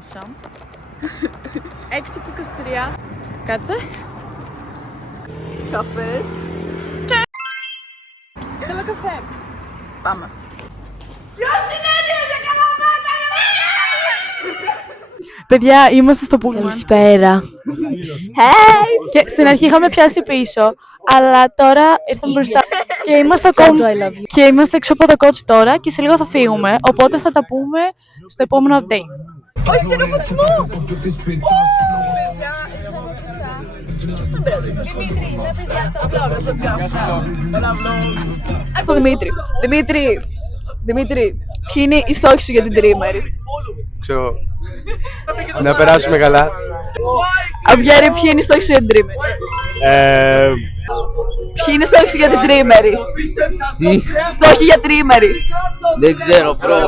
μισό. 6 και 23. Κάτσε. Καφές. Θέλω καφέ. Πάμε. Παιδιά, είμαστε στο Πούλμαν. Καλησπέρα. Hey! Και στην αρχή είχαμε πιάσει πίσω, αλλά τώρα ήρθαμε μπροστά και είμαστε ακόμα. Και είμαστε έξω από το κότσι τώρα και σε λίγο θα φύγουμε. Οπότε θα τα πούμε στο επόμενο update. Όχι, θέλω φωτισμό! Δημήτρη, δεν πεις γεια στο vlog. Το Δημήτρη. Δημήτρη, ποιοι είναι οι στόχοι σου για την τριήμερη? Ξέρω. Να περάσουμε καλά. Αυγέρη, ποιοι είναι οι στόχοι σου για την τριήμερη? Ποιοι είναι οι στόχοι σου για την τριήμερη? Τι? Στόχοι για τριήμερη. Δεν ξέρω, bro.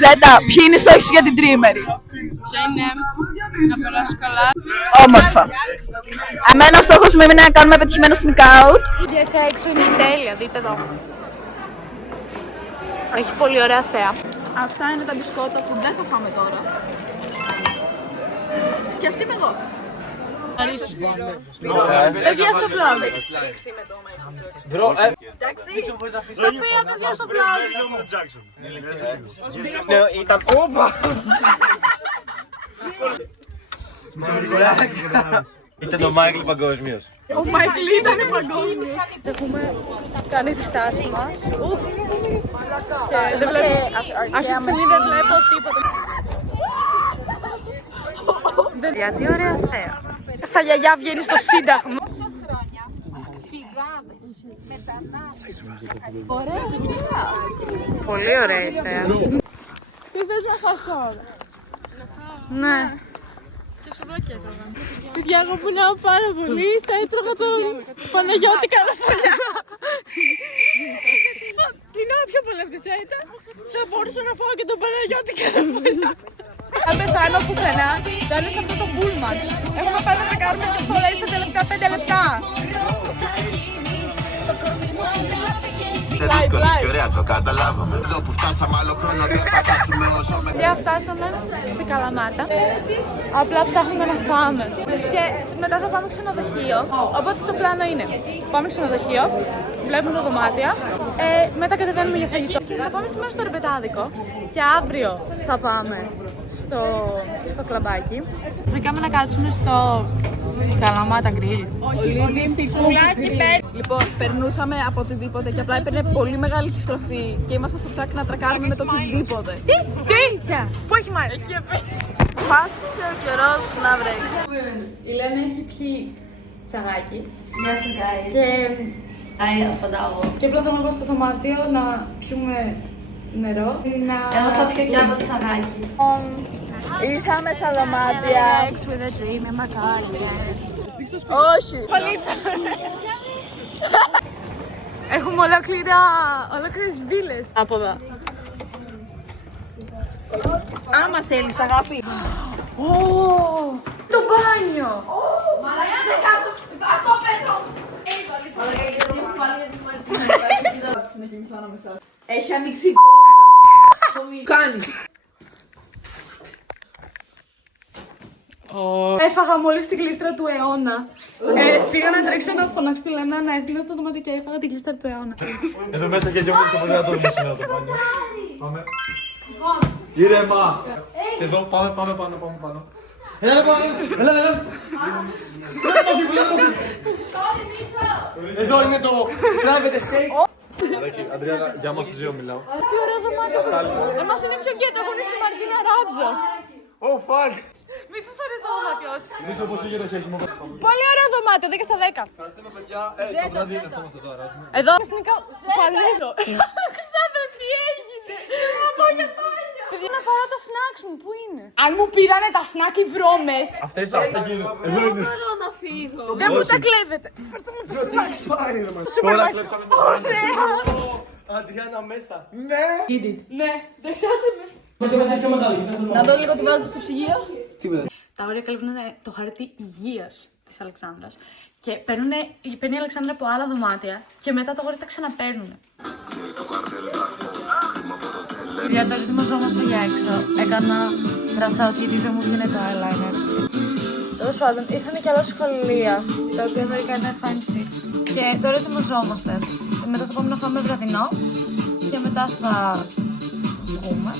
Ζέτα, ποιοι είναι οι στόχοι σου για την τριήμερη? Ποια είναι να περάσω καλά. Όμορφα. Εμένα ο στόχος μου είναι να κάνουμε πετυχημένο sneak out. Διακά έξω είναι τέλεια, δείτε εδώ. Έχει πολύ ωραία θέα. Αυτά είναι τα μπισκότα που δεν θα φάμε τώρα. Και αυτή είμαι εγώ. Πες γεια στο vlog. Εντάξει. Σοφία, πες γεια στο vlog. Ήταν όπα! Ήταν ο Μάικλ παγκόσμιος. Ο Μάικλ ήταν παγκόσμιος. Έχουμε κάνει τη στάση μας. Και δεν βλέπω. Αυτή τη στιγμή δεν βλέπω τίποτα. Γιατί ωραία θέα. Σαν γιαγιά βγαίνει στο Σύνταγμα. Πολύ ωραία η θέα. Τι θες να φας τώρα? Ναι. Και σουβλάκια έτρωγα. Παιδιά, εγώ που να πάρα πολύ, θα έτρωγα τον Παναγιώτη Καλαφαλιά. Τι να πιο πολύ αυτή ήταν, θα μπορούσα να φάω και τον Παναγιώτη Καλαφαλιά. Αν πεθάνω πουθενά, θα είναι σε αυτό το πούλμαν. Έχουμε πάει να τα κάνουμε και φορές τα τελευταία 5 λεπτά. Δύσκολη και ωραία, το καταλάβαμε. Εδώ που φτάσαμε, άλλο χρόνο δεν θα φτάσουμε όσο με. Παιδιά, φτάσαμε στην Καλαμάτα. Απλά ψάχνουμε να φάμε. Και μετά θα πάμε ξενοδοχείο. Οπότε το πλάνο είναι: πάμε ξενοδοχείο, βλέπουμε τα δωμάτια, μετά κατεβαίνουμε για φαγητό. Και θα πάμε σήμερα στο ρεπετάδικο. Και αύριο θα πάμε στο κλαμπάκι. Βρήκαμε να κάτσουμε στο Καλαμάτα Γκριλ. Ολίβι, πικού, Λοιπόν, περνούσαμε από οτιδήποτε και απλά έπαιρνε πολύ μεγάλη τη στροφή και ήμασταν στο τσάκ να τρακάρουμε με το οτιδήποτε. Τι! Πού έχει μάθει? Εκεί Πάσησε ο καιρός να βρέξει. Η Λένα έχει πιει τσαγάκι. Γεια σου, guys. Και Φαντάγω. Και απλά θέλω να πάω στο δωμάτιο να πιούμε νερό. Εγώ θα πιω κι άλλο τσαγάκι. Ήρθαμε στα δωμάτια. Όχι. Έχουμε ολόκληρες βίλες από εδώ. Άμα θέλεις, αγάπη. Το μπάνιο! Αυτό παίρνω. Έχει ανοίξει η πόρτα. Κάνει. Έφαγα μόλις την κλίστρα του αιώνα. Πήγα να τρέξω να φωνάξω τη Λένα να έρθει να το δωμάτιο και έφαγα την κλίστρα του αιώνα. Εδώ μέσα και ζευγόνισα ποτέ να το δούμε σήμερα το μπάνιο. Πάμε. Ήρεμα. Και εδώ πάμε πάνω. Έλα πάνω. Έλα. Εδώ είναι το private estate. Αντριάννα, για μας τους δύο μιλάω. Τι ωραίο δωμάτιο. Εμάς είναι πιο γκέτο, έχουν στη Μαρτίνα Ράτζο. Oh fuck. Μην τους αρέσει το δωμάτιό σου. Μίτσο πως πήγε το χέσιμο. Πολύ ωραίο δωμάτιο, 10 στα 10. Ευχαριστούμε παιδιά. Το βράδυ ερχόμαστε τώρα. Εδώ. Αστυνικά, παρέλθω. Αλεξάνδρα, τι έγινε. Παιδιά, να πάρω τα snacks μου, πού είναι? Αν μου πήρανε τα snack οι βρώμες. Αυτές τα γίνουν. Εδώ είναι. Μπορώ να φύγω. Δεν μου τα κλέβετε. Φέρτε μου τα snacks. Τώρα κλέψαμε το μπάνιο. Αντριάννα μέσα. Ναι. Ναι, δεξιάσαμε. Να δω λίγο τι βάζετε στο ψυγείο. Τα όρια καλύπτουν το χαρτί υγείας της Αλεξάνδρας και παίρνει η Αλεξάνδρα από άλλα δωμάτια και μετά τα όρια τα ξαναπαίρνουν. Για το ετοιμαζόμαστε για έξω. Έκανα Φρασάω γιατί δεν μου βγαίνει το eyeliner. Τέλος πάντων, ήρθαν και άλλα σχολεία, τα οποία θα έκανε εμφάνιση. Και τώρα ετοιμαζόμαστε. Μετά θα πάμε να φάμε βραδινό και μετά θα βγούμε.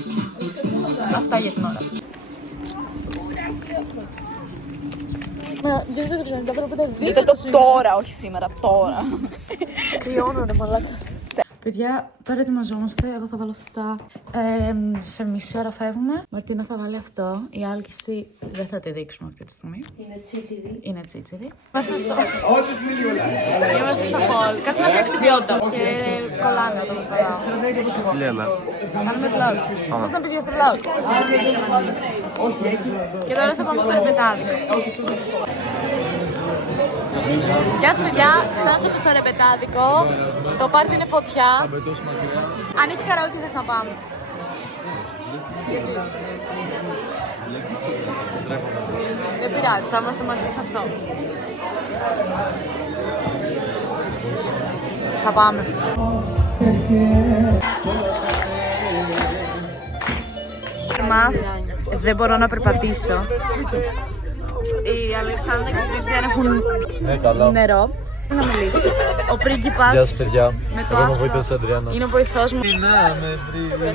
Αυτά για την ώρα. Γιατί δεν ξέρω, Δείτε το τώρα, όχι σήμερα, τώρα. κρυώνονται μαλάκα. Παιδιά, τώρα ετοιμαζόμαστε. Εγώ θα βάλω αυτά. Σε μισή ώρα φεύγουμε. Μαρτίνα θα βάλει αυτό. Η άλκιστη δεν θα τη δείξουμε αυτή τη στιγμή. Είναι τσίτσιδη. Είμαστε στο hall. Κάτσε να φτιάξει την ποιότητα. Και κολλάνε όταν το περάω. Τι λέμε. Κάνουμε vlog. Θες να πεις για στο vlog. Και τώρα θα πάμε στο ρεπετάδικο. Γεια σας παιδιά, φτάσαμε στο ρεπετάδικο. Το πάρτι είναι φωτιά. Αν έχει καραόκι θες να πάμε. Γιατί? Δεν πειράζει, θα είμαστε μαζί σε αυτό. Θα πάμε. Δεν μπορώ να περπατήσω. Η Αλεξάνδρα και η Κρίστιαν έχουν νερό. Να μιλήσει. Ο πρίγκιπας. Γεια σας παιδιά. Με το Εγώ είμαι ο άσπρο. βοηθός της Αντριάννας. Είναι ο βοηθός μου. Να με βρει.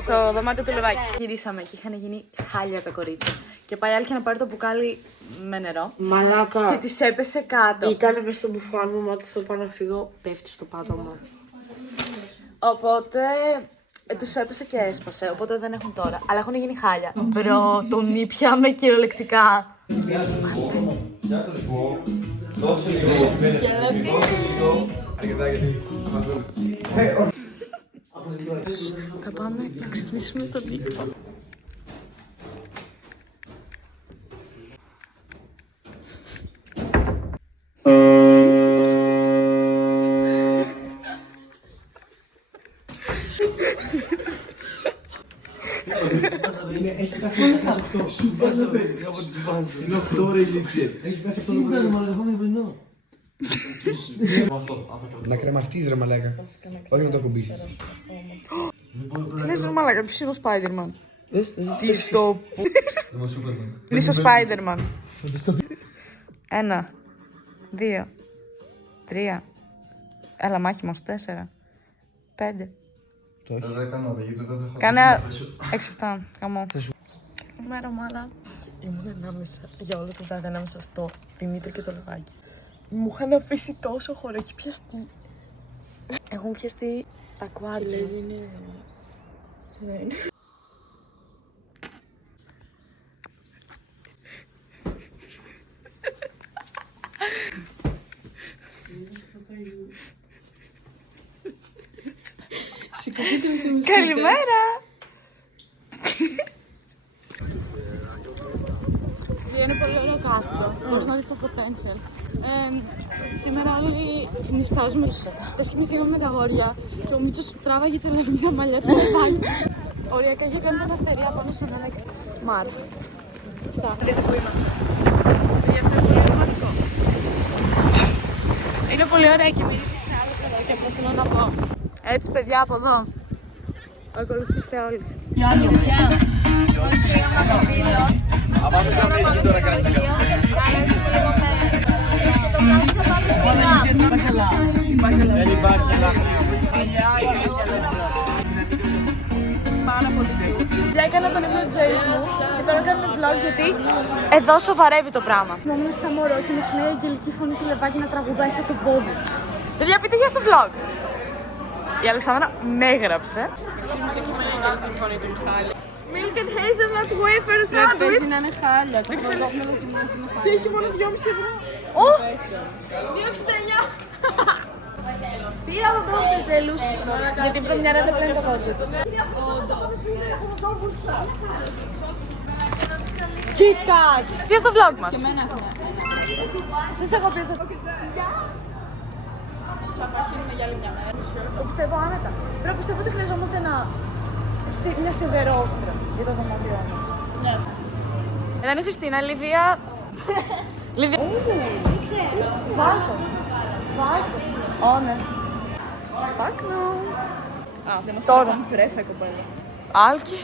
Στο δωμάτιο του Λεβάκη. Γυρίσαμε και είχαν γίνει χάλια τα κορίτσια. Και πάει άλλη και να πάρει το μπουκάλι με νερό. Μαλάκα. Και της έπεσε κάτω. Ήταν μέσα στο μπουφάν μου, μα θέλω πάω να φύγω, πέφτει στο πάτωμα. Οπότε τους έπεσε και έσπασε. Οπότε δεν έχουν τώρα. Αλλά έχουν γίνει χάλια. Μπρο, τον ήπιαμε κυριολεκτικά. Δώσε λίγο. Αρκετά γιατί μας δούλευε. Θα πάμε να ξεκινήσουμε το δίκτυο. Να κρεμαστείς ρε μαλάκα. Όχι να το ακουμπήσεις. Τι λες ρε μαλάκα, ποιος είναι ο Spider-Man? Τι στο που... Είσαι ο Spider-Man. 1, 2, 3. Έλα μάχημος, 4, 5. Κάνε 6-7, χαμό. Καλημέρα ομάδα. Ήμουν ανάμεσα, για όλο το βράδυ ανάμεσα στο Δημήτρη και το Λεβάκι. Μου είχαν αφήσει τόσο χώρο, έχει πιαστεί. Έχουν πιαστεί τα κουάτσα. Ναι. Καλημέρα! Είναι πολύ ωραίο κάστρο. Μπορείς να δεις το potential. Σήμερα όλοι νηστάζουμε. Τα σκημηθήκαμε με τα αγόρια και ο Μίτσος τράβαγε τη λευκή μαλλιά του Λεβάκι. Οριακά είχε κάνει την αστερία πάνω σε μένα και στη Μάρ. Αυτά. Δείτε που είμαστε. Αυτό είναι πολύ ρομαντικό. Είναι πολύ ωραία και μυρίζει χάρος εδώ και προτείνω να πω. Έτσι παιδιά από εδώ. Ακολουθήστε όλοι. Γεια! Άμα δεν θα βρεις και τώρα κάνεις τα Δεν υπάρχει Για έκανα τον ύπνο της ζωής μου και τώρα κάνουμε vlog γιατί εδώ σοβαρεύει το πράγμα. Μόμουν σαν μωρό και με σημαίνει η αγγελική φωνή του Λεβάκι να τραγουδάει σε το βόδι. Παιδιά, πείτε για στο vlog. Η Αλεξάνδρα με έγραψε. Milk and hazelnut wafer sandwich. Παίζει να είναι χάλια. Το ξέρω. έχουμε δοκιμάσει είναι Και χάλια. έχει μόνο 2,5 ευρώ. Ω! 2,69. Πήρα από το τέλους. Γιατί η προμιάρα δεν πλένει το κόστος της. Kit Kat! Τι στο vlog μας. Σας έχω πει θα... Θα μαχύνουμε για άλλη μια μέρα. Το πιστεύω άνετα. Πρέπει πιστεύω ότι χρειαζόμαστε μια σιδερόστρα για το δωμάτιό μας. Ναι. Εδώ είναι η Χριστίνα, Λιδία... Λιδία... Δεν ξέρω. Βάλτο. Βάλτο. Ω, ναι. Πάκνο. Α, δεν μας Τώρα. παρακάνει πρέφα η κοπέλα. Άλκη.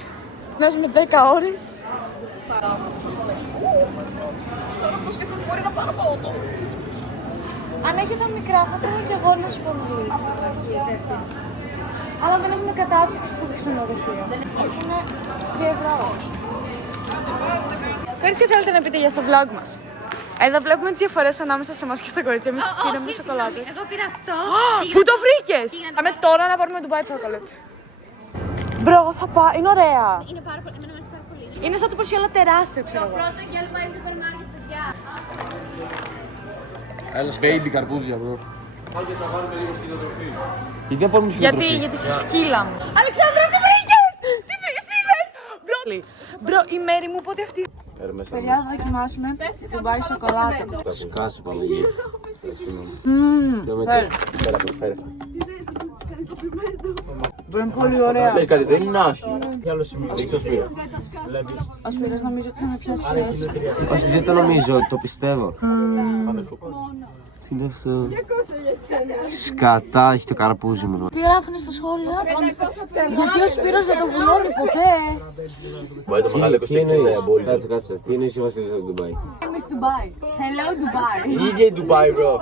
με 10 ώρες. Τώρα αυτό σκέφτομαι μπορεί να πάρω πόδο. Αν έχετε μικρά, θα ήθελα και εγώ να σου πω λίγο. Αλλά δεν έχουμε κατάψυξη στο ξενοδοχείο. Έχουμε 3 ευρώ. Κορίτσια, θέλετε να πείτε για στο vlog μας? Εδώ βλέπουμε τις διαφορές ανάμεσα σε εμάς και στα κορίτσια. Εμείς πήραμε σοκολάτες. Εγώ πήρα αυτό. Πού το βρήκες? Πάμε τώρα να πάρουμε Dubai chocolate. Μπρο, θα πάω. Είναι ωραία. Είναι πάρα πολύ. Εμένα μου αρέσει πάρα πολύ. Είναι σαν το πορσί, αλλά τεράστιο, ξέρω εγώ. Πρώτα και άλλο πάει σούπερ μάρκετ, παιδιά. Έλα, baby καρπούζια, bro. Άγιες να βάλουμε λίγο σκηνοτροφή. Γιατί δεν πάρουμε σκηνοτροφή? Γιατί στη σκύλα μου. Αλεξάνδρα, τι βρήκες! Τι βρήκες! Μπρο, η Μέρη μου είπε ότι αυτή. Παιδιά, θα δοκιμάσουμε Dubai σοκολάτα. Θα σκάσει Παναγία. Είναι πολύ ωραία. Ξέρεις κάτι, δεν είναι άσχημο. Ρίξε το Σπύρο. Ο Σπύρος νομίζω ότι θα με πιάσει σχέση. Όχι, δεν το νομίζω, το πιστεύω. Τι είναι αυτό? Σκατά, έχει το καρπούζι μου. Τι γράφουνε στα σχόλια? Γιατί ο Σπύρος δεν το βουλώνει ποτέ. Μπορεί το μεγάλο 26 κάτσε, κάτσε. Τι είναι η σύμβαση του Ντουμπάι? Εμείς Dubai. Hello Dubai. Η ίδια η Ντουμπάι, bro.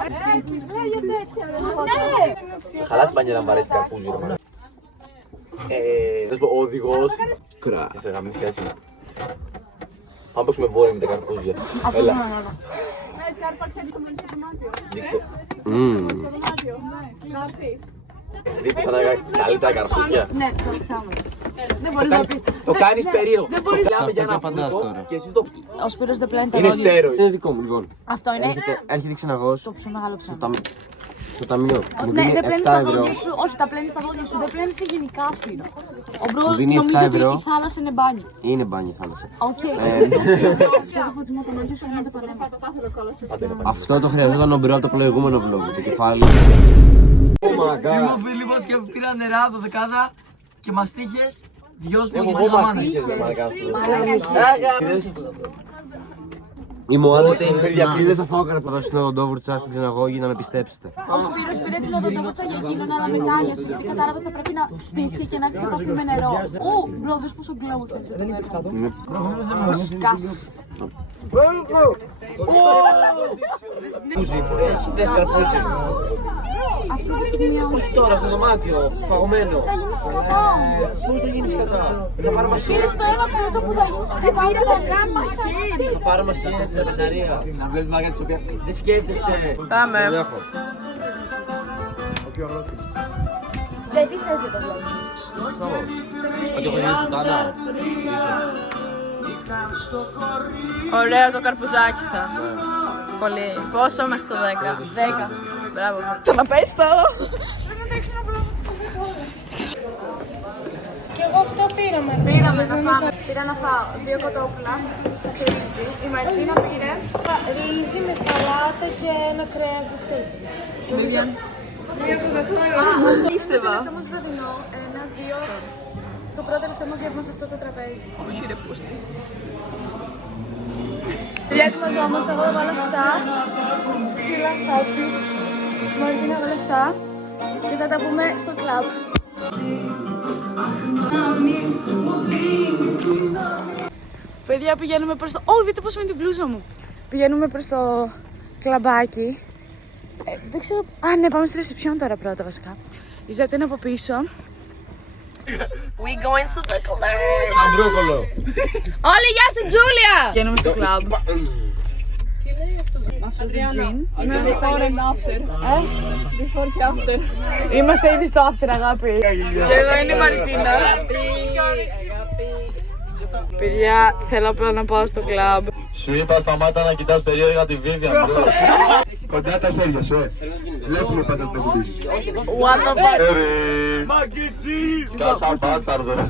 Χαλάς πανιά να μ' αρέσει καρπούζι, ρε. Θα σου πω, ο οδηγός και σε γαμίσει άσχημα. Πάμε παίξουμε βόρειο με τα καρπούζια. Έλα. Έτσι, άρπαξε αντικομμένη στο δωμάτιο. Δείξε. Στο δωμάτιο, ναι. Να πεις. Έχεις δει που θα είναι καλύτερα καρπούζια? Ναι, της Αλεξάνδρας. Δεν μπορείς να πεις. Το κάνεις περίεργο. Δεν μπορείς. Το κάνουμε για ένα φρούτο και εσύ το... Ο Σπύρος δεν πλένει τα Είναι ρόλια. στέρο. Είναι δικό μου, λοιπόν. Αυτό είναι. Έρχεται ξεναγός Το πιο μεγάλο ψάμα. στο ταμείο. Μου Ναι, δίνει δεν 7 πλένεις τα ευρώ. δόντια σου. Όχι, τα πλένεις στα δόντια σου. Δεν πλένεις γενικά, Σπύρο. Ο Μπρο Μου δίνει νομίζω 7 ότι ευρώ. η θάλασσα είναι μπάνιο. Είναι μπάνι η θάλασσα. Οκ. Το φωτισμό των μάτια σου είναι πανέμορφο. Αυτό το χρειαζόταν ο Μπρο από το προηγούμενο vlog. Το κεφάλι. Είμαι ο Φίλιππος και πήρα νερά 12 και μαστίχες, δυόσμου και Εγώ μάλλον μας μάνα. τύχες, μαλακά σου. Είμαι ο άλλος είναι παιδιά, δεν θα φάω καρπούζι στην οδοντόβουρτσα στην ξεναγώγη να με πιστέψετε. Ο Σπύρος πήρε την οδοντόβουρτσα για εκείνον, αλλά μετά άνοιασε γιατί κατάλαβε ότι θα πρέπει να πηθεί και να έρθει σε επαφή με νερό. Ου, μπρο, δες πόσο γκλόου θέλεις να το δέρμα. Σκάς. Δες καρπούζι. Αυτή τη στιγμή Όχι τώρα στο δωμάτιο, φαγωμένο. θα γίνει σκατά. Πώς θα γίνει κατά? Θα πάρω μασχίνη. Πήρες το ένα πρώτο που θα γίνει σκατά. Πήρε το κάμα χέρι. Θα πάρω μασχίνη στην τραπεζαρία. Να βλέπεις μάγια της οποία... Δεν σκέφτεσαι. Πάμε. Δεν τι θες για το vlog. Ότι έχω γίνει πουτάνα. Ωραίο το καρπουζάκι σας. Πολύ. Πόσο μέχρι το 10? 10. Μπράβο. Ξαναπες το. Και εγώ αυτό πήραμε. Πήρα να φάω 2 κοτόπουλα σε ρύζι. Η Μαρτίνα πήρε. Ρύζι με σαλάτα και ένα κρέας δεξί. Πίστευα. Αυτό μας βραδινό, 1, 2. Το πρώτο τελευταίο μας γεύμα σε αυτό το τραπέζι. Όχι ρε πούστη. Ετοιμαζόμαστε, εγώ έβαλα αυτά. Στήλα, outfit. Μαρτίνα έβαλε αυτά. Και θα τα πούμε στο κλαμπ. Παιδιά, πηγαίνουμε προς το... Ω, δείτε πώς είναι την μπλούζα μου. Πηγαίνουμε προς το κλαμπάκι. Δεν ξέρω... Α, ναι, πάμε στη ρεσεψιόν τώρα πρώτα βασικά. Η Ζέτα είναι από πίσω. We going to the club. Σαν μπρόκολο. Όλοι γεια στην Τζούλια! Πηγαίνουμε στο κλαμπ. Αυτό το τζιν. Before and after. Before και after. Είμαστε ήδη στο after, αγάπη. Και εδώ είναι η Μαρτίνα. Παιδιά, θέλω απλά να πάω στο κλαμπ. Σου είπα σταμάτα να κοιτάς περίεργα τη Βίβια, μπρο. Κοντά τα χέρια σου, Βλέπουμε πας να το κουμπίσεις. What the fuck. Μαγκιτσί! Σκάσα μπάσταρδο.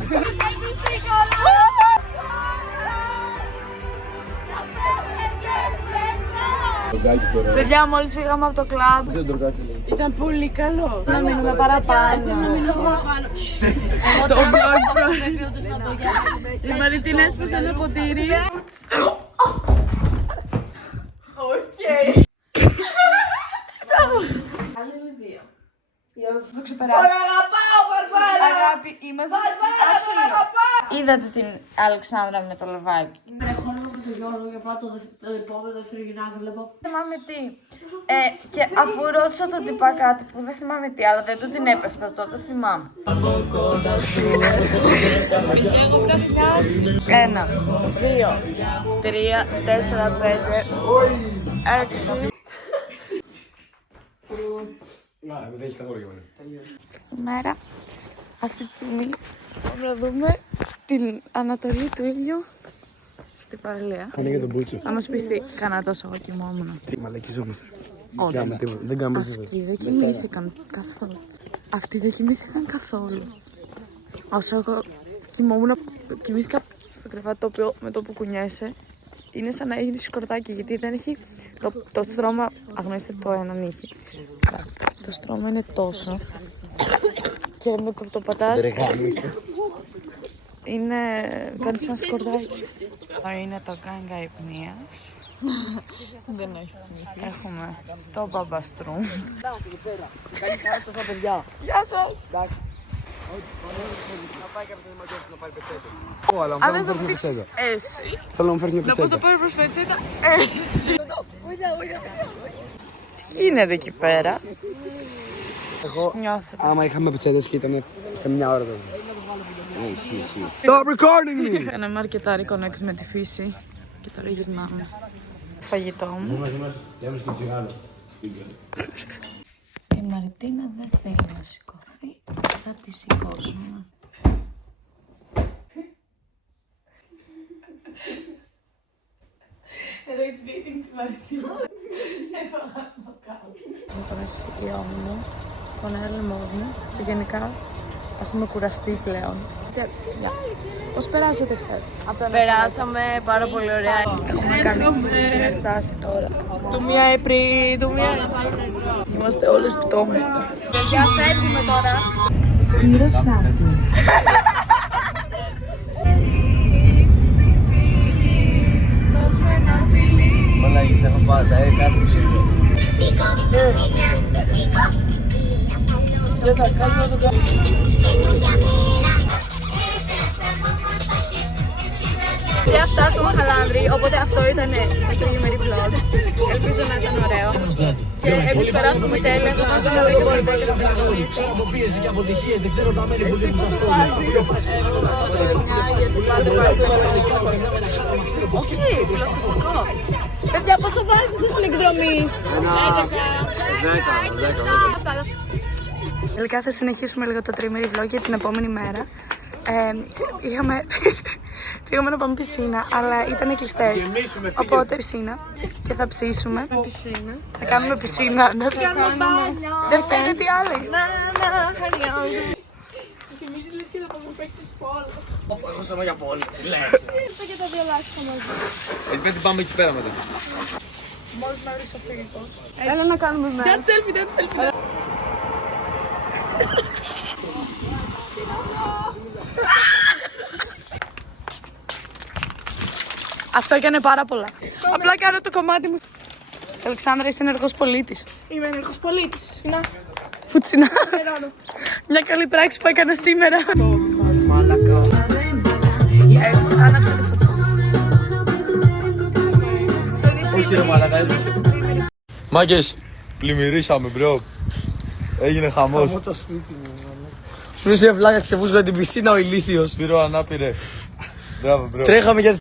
Παιδιά, μόλις φύγαμε από το κλαμπ. Ήταν πολύ καλό. Να μείνουμε παραπάνω. Το vlog. Η Μαριτίνα έσπασε ένα ποτήρι. Το ξεπεράσω. Αγαπάω, Βαρβάρα! Αγάπη, Είμαστε. Είδατε την Αλεξάνδρα με το λεβάκι. Έχω με τον Γιώργο για πάω το επόμενο δεύτερο γυναίκα βλέπω. Θυμάμαι τι. Και αφού ρώτησα τον τυπά κάτι που δεν θυμάμαι τι, αλλά δεν του την έπεφτα, τότε θυμάμαι. Ένα, 2, 3, 4, 5, 6. Δεν έχει καθόλου για μένα. Μέρα. Αυτή τη στιγμή θα δούμε την ανατολή του ήλιου στην παραλία. Είναι για τον Μπούτσο. Θα μας πεις τι κάνα τόσο εγώ κοιμόμουν. Τι μαλακιζόμαστε. Όχι. Δεν κάνουμε τίποτα. Αυτοί δεν κοιμήθηκαν καθόλου. Αυτοί δεν κοιμήθηκαν καθόλου. Όσο εγώ κοιμήθηκα στο κρεβάτι το οποίο με το που κουνιέσαι είναι σαν να έχει σκορδάκι, γιατί δεν έχει το στρώμα, αγνοήστε το έναν είχε. Το στρώμα είναι τόσο και με το πατάς είναι κάτι σαν σκορδάκι. Εδώ είναι το γκάγκα υπνίας. Δεν έχει. Έχουμε το μπαμπαστρούμ. Κάνει χάρη στα παιδιά. Γεια σας! Να πάει κάποιος να μαζέψει να πάρει πετσέτα. Αν θες να μου δείξεις εσύ, Θέλω να μου φέρεις μια να πώς πετσέτα. το πάρει προς πετσέτα, εσύ. Τι γίνεται εκεί πέρα? Εγώ, Νιώθετε. άμα είχαμε πετσέτες και ήταν σε μια ώρα τώρα. Stop recording me! Κάναμε αρκετά reconnect με τη φύση και τώρα γυρνάμε. Φαγητό μου. Η Μαρτίνα δεν θέλει να σηκωθεί, θα τη σηκώσουμε. Rage beating τη Μαρτίνα. Έφαγα νοκάουτ. Έχω πονέσει η ώμη μου, πονάει ο λαιμός μου και γενικά έχουμε κουραστεί πλέον. Πώς περάσατε χθες? Περάσαμε πάρα πολύ ωραία. Έχουμε κάνει μια στάση τώρα. Του 1 Απριλίου, του 1 Είμαστε όλες πτώμοι. Για φεύγουμε τώρα. Μαλάκες, έχω πάντα, κάθε ψηλό. Και φτάσαμε Χαλάνδρη, οπότε αυτό ήταν το τριγυμερή vlog. Ελπίζω να ήταν ωραίο. Και εμείς περάσαμε τέλεια, θα βάζαμε 10 στα 10 στην αγωνίση. Αποπίεση και αποτυχίες, δεν ξέρω τα μέλη που Εσύ πόσο βάζεις? Γιατί πάντα υπάρχει Οκ, φιλοσοφικό. Παιδιά, πόσο βάζετε στην εκδρομή? 10. Τελικά θα συνεχίσουμε λίγο το τριμερή vlog για την επόμενη μέρα. Πήγαμε να πάμε πισίνα, αλλά ήταν κλειστές. Οπότε πισίνα και θα ψήσουμε. Θα κάνουμε πισίνα. Να σε κάνουμε μπάνιο. Δεν φαίνεται τι άλλες. Έχω στόμα για πόλη. Λες. Γιατί πάμε εκεί πέρα μετά. Μόλις με βρεις ο Φίλιππος. Έλα να κάνουμε μέρα. That's selfie. Αυτό έκανε πάρα πολλά. Απλά κάνω το κομμάτι μου. Αλεξάνδρα, είσαι ενεργός πολίτης. Είμαι ενεργός πολίτης. Να. Φουτσινά. Μια καλή πράξη που έκανα σήμερα. Έτσι, άναψε τη φωτιά. Όχι ρε μαλακά, έπαιξε. Μάγκες, πλημμυρίσαμε μπρο. Έγινε χαμός. Χαμό το σπίτι μου. Σπίτι βλάκα, ξεβούσαμε την πισίνα ο ηλίθιος. Σπύρο ανάπηρε. Μπράβο μπρο. Τρέχαμε για